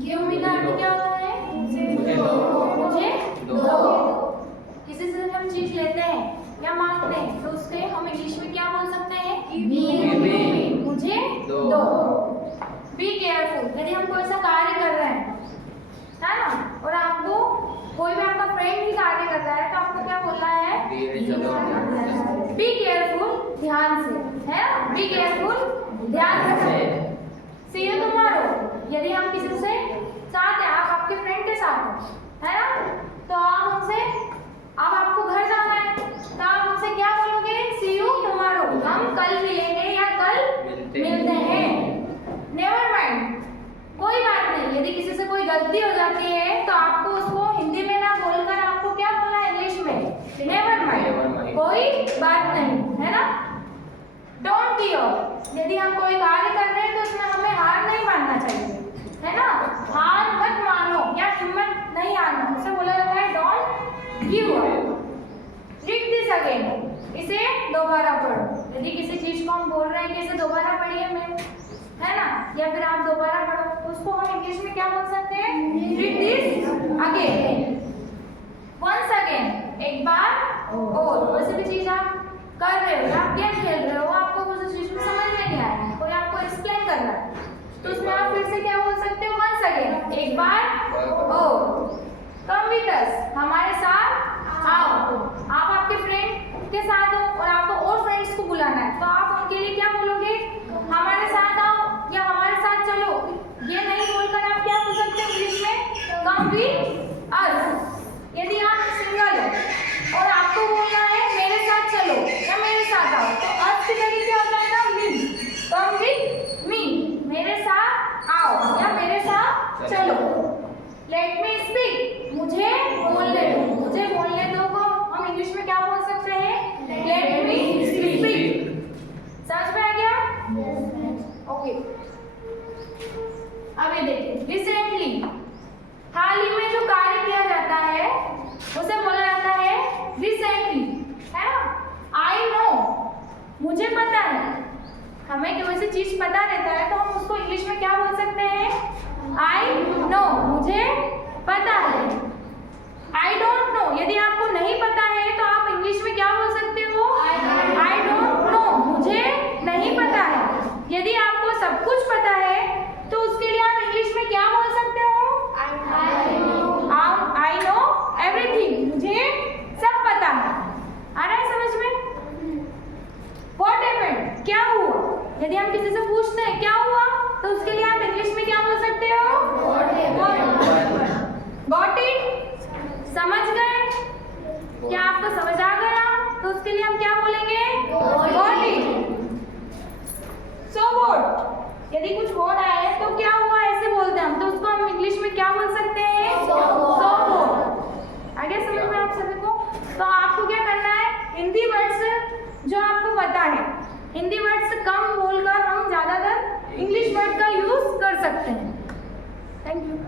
Give me का अर्थ क्या होता है? मुझे दो। किसी से हम चीज लेते हैं या मांगते हैं तो उसके हम इंग्लिश में क्या बोल सकते हैं? Give me. मुझे दो। बी केयरफुल, यदि हम कोई सा कार्य कर रहे हैं, है ना, और आपको कोई भी आपका फ्रेंड ही कार्य कर रहा है तो आपको क्या बोलना है? बी केयरफुल, ध्यान से, है ना, बी केयरफुल, ध्यान से। सी यू टुमारो, यदि हम किसी से साथ हैं, आप आपके फ्रेंड के साथ हो, है ना, तो आप उनसे, अब आपको घर जाना है तो आप उनसे क्या बोलोगे? सी यू टुमारो, हम कल मिलेंगे या कल मिलते हैं। नेवर माइंड, कोई बात नहीं, यदि किसी से कोई गलती हो जाती है तो आपको उसको हिंदी में ना बोलकर आपको क्या बोलना है? इंग्लिश में नेवर माइंड, कोई बात नहीं, है ना। डोंट गिव अप, यदि हम कोई कार्य कर रहे हैं तो उसमें हमें हार नहीं मानना चाहिए, है ना, हार मत मानो या हिम्मत नहीं हारना, उसे बोला जाता है don't give up. Read this again, इसे दोबारा पढ़ो, यदि किसी चीज को हम बोल रहे हैं कि इसे दोबारा पढ़िए मैं, है ना, या फिर आप दोबारा पढ़ो, उसको हम इंग्लिश में क्या बोल सकते हैं? Read this again, once again, एक बार और। वैसे भी चीज आप कर रहे हो, आप गेम खेल रहे हो, आपको उस चीज को समझ में नहीं आया, कोई आपको एक्सप्लेन कर रहा है तो उसमें आप फिर से क्या बोल सकते हो? वंस अगेन, एक बार और। कम विद अस, हमारे साथ आओ, आप आपके फ्रेंड के साथ हो और आपको और फ्रेंड्स को बुलाना है तो आप उनके लिए क्या बोलोगे? हमारे साथ आओ या हमारे साथ चलो। ये नहीं बोलकर आप क्या बोल सकते हैं इंग्लिश में? Come with us. यदि आप सिंगल हो और आपको बोलना है मेरे साथ चलो या मेरे साथ आओ तो अस की जगह क्या हो जाएगा? मी। कम विद मी, मेरे साथ आओ या मेरे साथ चलो। लेट मी स्पीक, मुझे बोलने दो, मुझे बोलने दो को हम इंग्लिश में क्या बोल सकते हैं? Let me speak. समझ में आ गया? ओके, अब ये देखिए, रिसेंटली, हाल ही में जो कार्य किया जाता है उसे बोला जाता है रिसेंटली, है ना। आई नो, मुझे पता है, हमें कोई सी चीज पता रहता है तो हम उसको इंग्लिश में क्या बोल सकते हैं? आई नो, मुझे पता है। आई डोंट नो, यदि आपको नहीं पता है तो आप इंग्लिश में क्या बोल सकते हो? आई डोंट नो, मुझे नहीं पता है। यदि आपको सब कुछ पता है तो उसके लिए आप इंग्लिश में क्या बोल सकते हो? आई नो एवरीथिंग, मुझे सब पता है। आ रहा है समझ में? व्हाट हैपेंड, क्या हुआ? यदि हम किसी से पूछते हैं क्या हुआ तो उसके लिए आप इंग्लिश में क्या बोल सकते हो? गॉट इट, समझ गए? क्या आपको समझ आ गया? तो उसके लिए हम क्या बोलेंगे? Got it. सो व्हाट, यदि कुछ हो रहा है तो क्या हुआ ऐसे बोलते हैं हम, तो उसको हम इंग्लिश में क्या बोल सकते हैं? So what. आ गया समझ में आप सभी को? तो आपको क्या करना है? हिंदी वर्ड्स जो आपको पता है, हिंदी वर्ड्स कम बोलकर हम ज्यादातर इंग्लिश वर्ड का यूज कर सकते हैं। Thank you.